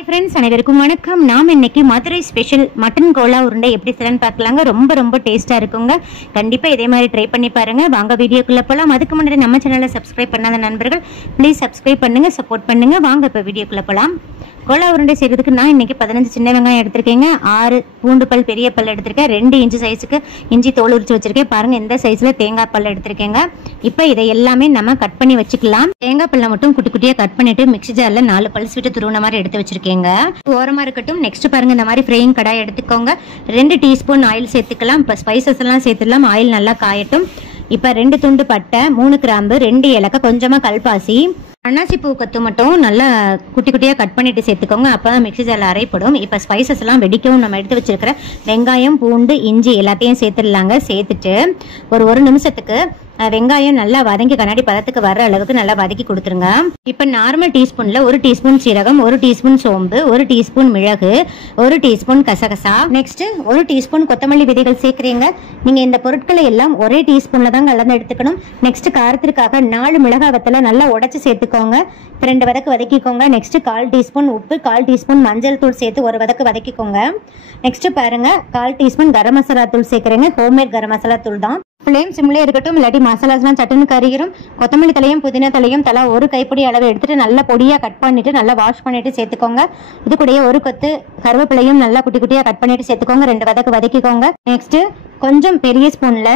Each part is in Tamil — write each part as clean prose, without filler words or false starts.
हाय फ्रेंड्स அனைவருக்கும் வணக்கம். நாம் இன்னைக்கு மதுரை ஸ்பெஷல் மட்டன் கோலா உருண்டை எப்படி செய்யலாம்னு பார்க்கலாங்க. ரொம்ப ரொம்ப டேஸ்டா இருக்குங்க. கண்டிப்பா இதே மாதிரி ட்ரை பண்ணி பாருங்க. வாங்க வீடியோக்குள்ள போலாம். அதுக்கு முன்னாடி நம்ம சேனலை சப்ஸ்கிரைப் பண்ணாத நண்பர்கள் ப்ளீஸ் சப்ஸ்கிரைப் பண்ணுங்க, சப்போர்ட் பண்ணுங்க. வாங்க இப்போ வீடியோக்குள்ள போலாம். கோலா உருண்டை செய்யறதுக்கு நான் இன்னைக்கு 15 சின்ன வெங்காயம் எடுத்திருக்கேங்க, 6 பூண்டு பல் பெரிய பல் எடுத்திருக்கேன், 2 இன்ச்சு சைஸுக்கு இஞ்சி தோல் உரிச்சு வச்சிருக்கேன். பாருங்க இந்த சைஸ்ல தேங்காய் பல் எடுத்திருக்கேங்க. இப்போ இதை எல்லாமே நம்ம கட் பண்ணி வச்சுக்கலாம். தேங்காய் பல்ல மட்டும் குட்டி குட்டியா கட் பண்ணிட்டு மிக்ஸி ஜார்ல 4 பல்ஸ் விட்டு துருவன மாதிரி எடுத்து வச்சிருக்கேங்க. ஓரமா இருக்கட்டும். நெக்ஸ்ட் பாருங்க இந்த மாதிரி ஃப்ரையிங் கடாய் எடுத்துக்கோங்க. 2 டீஸ்பூன் ஆயில் சேர்த்துக்கலாம். இப்போ ஸ்பைசஸ் எல்லாம் சேர்த்துடலாம். ஆயில் நல்லா காயட்டும். இப்போ 2 துண்டு பட்டை, 3 கிராம்பு, 2 ஏலக்காய், கொஞ்சமா கல்பாசி, அன்னாசி பூ கொத்து மட்டும் நல்லா குட்டி குட்டியாக கட் பண்ணிட்டு சேர்த்துக்கோங்க. அப்போ தான் மிக்ஸி ஜாரில் அரைப்படும். இப்போ ஸ்பைசஸ் எல்லாம் வெடிக்கவும் நம்ம எடுத்து வச்சிருக்கிற வெங்காயம், பூண்டு, இஞ்சி எல்லாத்தையும் சேர்த்துடலாங்க. சேர்த்துட்டு ஒரு நிமிஷத்துக்கு வெங்காயம் நல்லா வதங்கி கண்ணாடி பதத்துக்கு வர அளவுக்கு நல்லா வதக்கி கொடுத்துருங்க. இப்போ நார்மல் டீஸ்பூன்ல 1 டீஸ்பூன் சீரகம், 1 டீஸ்பூன் சோம்பு, 1 டீஸ்பூன் மிளகு, 1 டீஸ்பூன் கசகசா, நெக்ஸ்ட் 1 டீஸ்பூன் கொத்தமல்லி விதைகள் சேர்க்குறீங்க. நீங்க இந்த பொருட்களை எல்லாம் ஒரே டீஸ்பூன்ல தான் கலந்து எடுத்துக்கணும். நெக்ஸ்ட் காரத்திற்காக 4 மிளகாய் வத்தலை நல்லா உடைச்சு சேர்த்துக்கோங்க. 2 வதக்கு வதக்கிக்கோங்க. நெக்ஸ்ட் 1/4 டீஸ்பூன் உப்பு, 1/4 டீஸ்பூன் மஞ்சள் தூள் சேர்த்து ஒரு வதக்கு வதக்கிக்கோங்க. நெக்ஸ்ட் பாருங்க 1/4 டீஸ்பூன் கரம் மசாலா தூள் சேர்க்குறேங்க. ஹோம்மேட் கரம் மசாலா தூள் தான். ஃப்ளேம் சிம்லே இருக்கட்டும், இல்லாட்டி மசாலாஸ்லாம் சட்டுன்னு கறிகிறோம். கொத்தமல்லி தலையும் புதினா தலையும் தலா 1 கைப்பிடி அளவு எடுத்துட்டு நல்லா பொடியா கட் பண்ணிட்டு நல்லா வாஷ் பண்ணிட்டு சேர்த்துக்கோங்க. இது கூடயே 1 கொத்து கருவேப்பிலையும் நல்லா குட்டி குட்டியா கட் பண்ணிட்டு சேர்த்துக்கோங்க. 2 வதக்கு வதக்கிக்கோங்க. நெக்ஸ்ட் கொஞ்சம் பெரிய ஸ்பூன்ல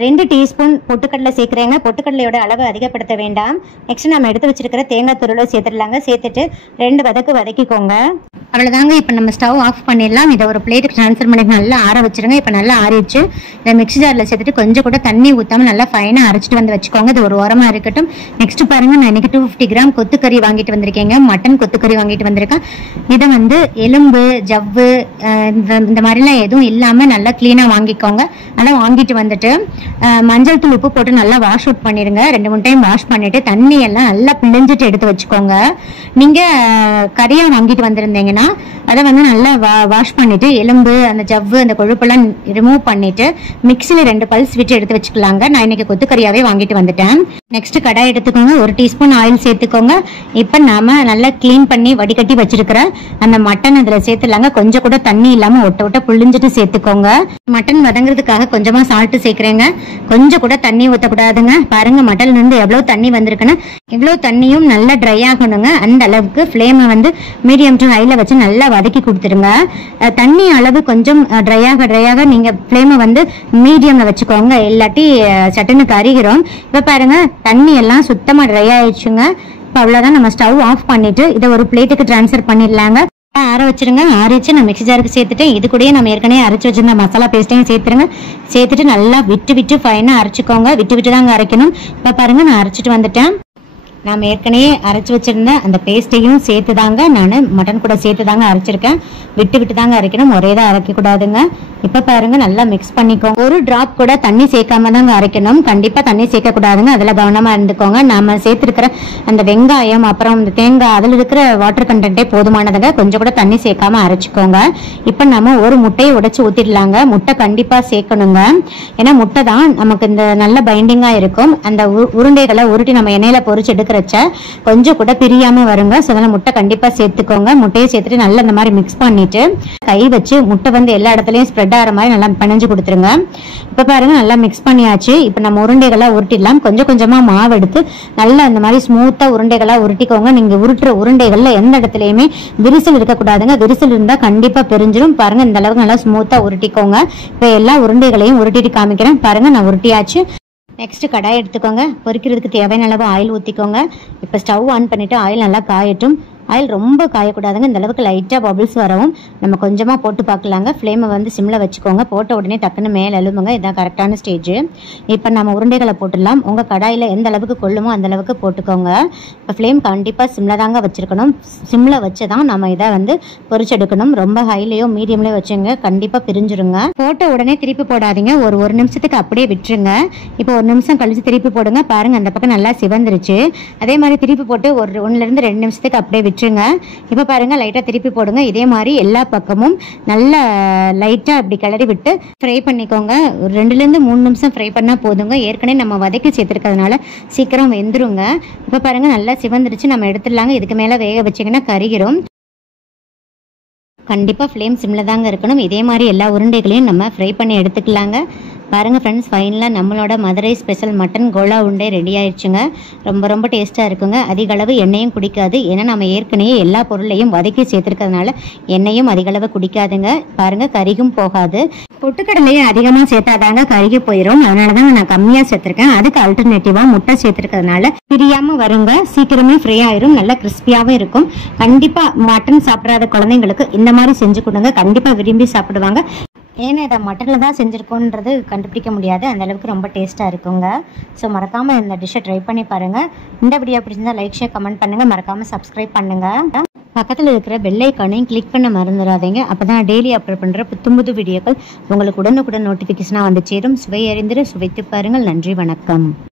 2 டீஸ்பூன் பொட்டுக்கடலை சேர்க்குறேங்க. பொட்டுக்கடலையோட அளவு அதிகப்படுத்த வேண்டாம். நெக்ஸ்ட் நம்ம எடுத்து வச்சிருக்கிற தேங்காய் துருளை சேர்த்துடலாங்க. சேர்த்துட்டு 2 வதக்கு வதக்கிக்கோங்க. அவ்வளோதாங்க. இப்போ நம்ம ஸ்டவ் ஆஃப் பண்ணிடலாம். இதை ஒரு பிளேட்டுக்கு ட்ரான்ஸ்ஃபர் பண்ணி நல்லா ஆற வச்சிருங்க. இப்போ நல்லா ஆறிடுச்சு. இதை மிக்ஸி ஜாரில் சேர்த்துட்டு கொஞ்சம் கூட தண்ணி ஊற்றாமல் நல்லா ஃபைனாக அரைச்சிட்டு வந்து வச்சுக்கோங்க. இது ஒரு ஓரமாக இருக்கட்டும். நெக்ஸ்ட் பாருங்க, நான் இன்னைக்கு 250 கிராம் கொத்துக்கறி வாங்கிட்டு வந்திருக்கேங்க. மட்டன் கொத்துக்கறி வாங்கிட்டு வந்திருக்கேன். இதை வந்து எலும்பு, ஜவ்வு இந்த மாதிரிலாம் எதுவும் இல்லாமல் நல்லா க்ளீனாக வாங்கிக்கோங்க. நல்லா வாங்கிட்டு வந்துட்டு மஞ்சள் தூள், உப்பு போட்டு நல்லா வாஷ் அவுட் பண்ணிடுங்க. 2-3 டைம் வாஷ் பண்ணிட்டு தண்ணி எல்லாம் நல்லா பிழிஞ்சிட்டு எடுத்து வச்சுக்கோங்க. நீங்க கறியா வாங்கிட்டு வந்திருந்தீங்கன்னா அதை வந்து நல்லா வாஷ் பண்ணிட்டு எலும்பு, அந்த ஜவ்வு, அந்த கொழுப்பெல்லாம் ரிமூவ் பண்ணிட்டு மிக்ஸில 2 பல்ஸ் விட்டு எடுத்து வச்சுக்கலாங்க. நான் இன்னைக்கு கொத்துக்கறியாவே வாங்கிட்டு வந்துட்டேன். நெக்ஸ்ட் கடாய் எடுத்துக்கோங்க. 1 டீஸ்பூன் ஆயில் சேர்த்துக்கோங்க. இப்போ நாம நல்லா கிளீன் பண்ணி வடிகட்டி வச்சிருக்கிற அந்த மட்டன் அதுல சேர்த்துலாங்க. கொஞ்சம் கூட தண்ணி இல்லாம ஒட்ட புழிஞ்சிட்டு சேர்த்துக்கோங்க. மட்டன் வதங்குறதுக்காக கொஞ்சமா சால்ட் சேர்க்கிறேங்க. கொஞ்சம் கூட தண்ணி ஊற்றக்கூடாதுங்க. பாருங்க மட்டன்ல இருந்து எவ்வளவு தண்ணி வந்திருக்குன்னு. இவ்வளவு தண்ணியும் நல்லா ட்ரை ஆகணுங்க. அந்த அளவுக்கு ஃப்ளேமை வந்து மீடியம் டு ஹைல வச்சு நல்லா வதக்கி கொடுத்துருங்க. தண்ணி அளவு கொஞ்சம் ட்ரை ஆக நீங்க ஃப்ளேமை வந்து மீடியம்ல வச்சுக்கோங்க. இல்லாட்டி சட்டுன்னு கறிகிறோம். இப்ப பாருங்க தண்ணி எல்லாம் சுத்தமா ட்ரை ஆயிடுச்சுங்க. இப்போ அவ்வளவுதான். நம்ம ஸ்டவ் ஆஃப் பண்ணிட்டு இதை ஒரு பிளேட்டுக்கு டிரான்ஸ்ஃபர் பண்ணிடலாங்க. ஆற வச்சிருங்க. ஆறிச்சு நான் மிக்ஸி ஜாருக்கு சேர்த்துட்டு இது கூடயே நம்ம ஏற்கனவே அரைச்சு வச்சிருந்த மசாலா பேஸ்ட்டையும் சேர்த்துருங்க. சேர்த்துட்டு நல்லா விட்டு ஃபைனா அரைச்சிக்கோங்க. விட்டு தாங்க அரைக்கணும். இப்போ பாருங்க நான் அரைச்சிட்டு வந்துட்டேன். நாம் ஏற்கனவே அரைச்சி வச்சிருந்த அந்த பேஸ்ட்டையும் சேர்த்து தாங்க நான் மட்டன் கூட சேர்த்து தாங்க அரைச்சிருக்கேன். விட்டு தாங்க அரைக்கணும், ஒரே தான் அரைக்கக்கூடாதுங்க. இப்போ பாருங்க நல்லா மிக்ஸ் பண்ணிக்கோங்க. ஒரு டிராப் கூட தண்ணி சேர்க்காம தாங்க அரைக்கணும். கண்டிப்பாக தண்ணி சேர்க்கக்கூடாதுங்க. அதில் கவனமாக இருந்துக்கோங்க. நம்ம சேர்த்துருக்கிற அந்த வெங்காயம் அப்புறம் இந்த தேங்காய் அதில் இருக்கிற வாட்டர் கண்டென்ட்டே போதுமானதுங்க. கொஞ்சம் கூட தண்ணி சேர்க்காம அரைச்சிக்கோங்க. இப்போ நம்ம ஒரு முட்டையை உடைச்சு ஊற்றிடலாங்க. முட்டை கண்டிப்பாக சேர்க்கணுங்க. ஏன்னா முட்டை தான் நமக்கு இந்த நல்ல பைண்டிங்காக இருக்கும். அந்த உருண்டைகளை உருட்டி நம்ம எண்ணெயில் பொரிச்சு எடுக்கிறச்ச கொஞ்சம் கூட பிரியாம வருங்க. ஸோ அதனால முட்டை கண்டிப்பாக சேர்த்துக்கோங்க. முட்டையை சேர்த்துட்டு நல்லா இந்த மாதிரி மிக்ஸ் பண்ணிட்டு கை வச்சு முட்டை வந்து எல்லா இடத்துலையும் ஸ்ப்ரெட் ஆகிற மாதிரி நல்லா பிணைஞ்சு கொடுத்துருங்க. இப்போ பாருங்க நல்லா மிக்ஸ் பண்ணியாச்சு. இப்போ நம்ம உருண்டைகளா உருட்டிடலாம். கொஞ்சமா மாவு எடுத்து நல்லா இந்த மாதிரி ஸ்மூத்தா உருண்டைகளா உருட்டிக்கோங்க. நீங்க உருட்டுற உருண்டைகள்ல எந்த இடத்துலயுமே விரிசல் இருக்கக்கூடாதுங்க. விரிசல் இருந்தா கண்டிப்பா பிரிஞ்சிடும். பாருங்க இந்த அளவுக்கு நல்லா ஸ்மூத்தா உருட்டிக்கோங்க. இப்போ எல்லா உருண்டைகளையும் உருட்டிட்டு காமிக்கிறேன். பாருங்க நான் உருட்டியாச்சு. நெக்ஸ்ட் கடாய் எடுத்துக்கோங்க. பொரிக்கிறதுக்கு தேவையான அளவு ஆயில் ஊற்றிக்கோங்க. இப்போ ஸ்டவ் ஆன் பண்ணிட்டு ஆயில் நல்லா காயட்டும். ஆயில் ரொம்ப காயக்கூடாதுங்க. இந்த அளவுக்கு லைட்டாக பபிள்ஸ் வரவும் நம்ம கொஞ்சமாக போட்டு பார்க்கலாங்க. ஃப்ளேமை வந்து சிம்மில் வச்சுக்கோங்க. போட்ட உடனே டக்குன்னு மேலே எழுதுங்க. இதுதான் கரெக்டான ஸ்டேஜ். இப்போ நம்ம உருண்டைகளை போட்டுடலாம். உங்கள் கடாயில் எந்த அளவுக்கு கொள்ளுமோ அந்த அளவுக்கு போட்டுக்கோங்க. இப்போ ஃப்ளேம் கண்டிப்பாக சிம்மில் தாங்க வச்சுருக்கணும். சிம்மில் வச்சு தான் நம்ம இதை வந்து பொரிச்செடுக்கணும். ரொம்ப ஹைலையோ மீடியம்லேயோ வச்சுங்க. கண்டிப்பாக பிரிஞ்சிருங்க. போட்ட உடனே திருப்பி போடாதீங்க. ஒரு நிமிஷத்துக்கு அப்படியே விட்டுருங்க. இப்போ 1 நிமிஷம் கழிச்சு திருப்பி போடுங்க. பாருங்கள் அந்த பக்கம் நல்லா சிவந்துருச்சு. அதே மாதிரி திருப்பி போட்டு 1-2 நிமிஷத்துக்கு அப்படியே விட்டுருங்க. இப்போ பாருங்க லைட்டா திருப்பி போடுங்க. இதே மாதிரி எல்லா பக்கமும் நல்லா லைட்டா அப்படி கிளறி விட்டு ஃப்ரை பண்ணிக்கோங்க. ஒரு 2-3 நிமிஷம் ஃப்ரை பண்ணா போதுங்க. ஏற்கனவே நம்ம வதக்கி சேர்த்துருக்கிறதுனால சீக்கிரம் வெந்துருங்க. இப்போ பாருங்க நல்லா சிவந்துருச்சு. நம்ம எடுத்துடலாங்க. இதுக்கு மேல வேக வச்சீங்கன்னா கறிகிறோம். கண்டிப்பாக ஃப்ளேம் சிம்மில் தாங்க இருக்கணும். இதே மாதிரி எல்லா உருண்டைகளையும் நம்ம ஃப்ரை பண்ணி எடுத்துக்கலாங்க. பாருங்கள் ஃப்ரெண்ட்ஸ், ஃபைனலாக நம்மளோட மதுரை ஸ்பெஷல் மட்டன் கோலா உருண்டை ரெடி ஆயிடுச்சுங்க. ரொம்ப ரொம்ப டேஸ்ட்டாக இருக்குங்க. அதிக அளவு எண்ணெயும் குடிக்காது. ஏன்னா நம்ம ஏற்கனவே எல்லா பொருளையும் வதக்கி சேர்த்துருக்கிறதுனால எண்ணெயும் அதிக அளவு குடிக்காதுங்க. பாருங்கள், கருகும் போகாது. பொட்டுக்கடலையும் அதிகமாக சேர்த்தாதாங்க கருகி போயிடும். அதனால தான் நான் கம்மியாக சேர்த்துருக்கேன். அதுக்கு ஆல்டர்னேட்டிவாக முட்டை சேர்த்துருக்கிறதுனால பிரியாமல் வருங்க. சீக்கிரமே ஃப்ரை ஆயிரும். நல்லா கிறிஸ்பியாகவும் இருக்கும். கண்டிப்பாக மட்டன் சாப்பிடாத குழந்தைங்களுக்கு இந்த மாதிரி செஞ்சு கொடுங்க. கண்டிப்பாக விரும்பி சாப்பிடுவாங்க. ஏன்னா இதை மட்டனில் தான் செஞ்சுருக்கோன்றது கண்டுபிடிக்க முடியாது. அந்த அளவுக்கு ரொம்ப டேஸ்ட்டாக இருக்குங்க. ஸோ மறக்காமல் இந்த டிஷ்ஷை ட்ரை பண்ணி பாருங்கள். இந்த வீடியோ பிடிச்சிருந்தா லைக், ஷேர், கமெண்ட் பண்ணுங்கள். மறக்காமல் சப்ஸ்கிரைப் பண்ணுங்கள். பக்கத்தில் இருக்கிற பெல் ஐக்கானையும் கிளிக் பண்ண மறந்துடாதீங்க. அப்போ தான் டெய்லி அப்லோட் பண்ணுற புது வீடியோக்கள் உங்களுக்கு உடனுக்குடன் நோட்டிஃபிகேஷனாக வந்து சேரும். சுவை அறிந்திட சுவைத்து பாருங்கள். நன்றி, வணக்கம்.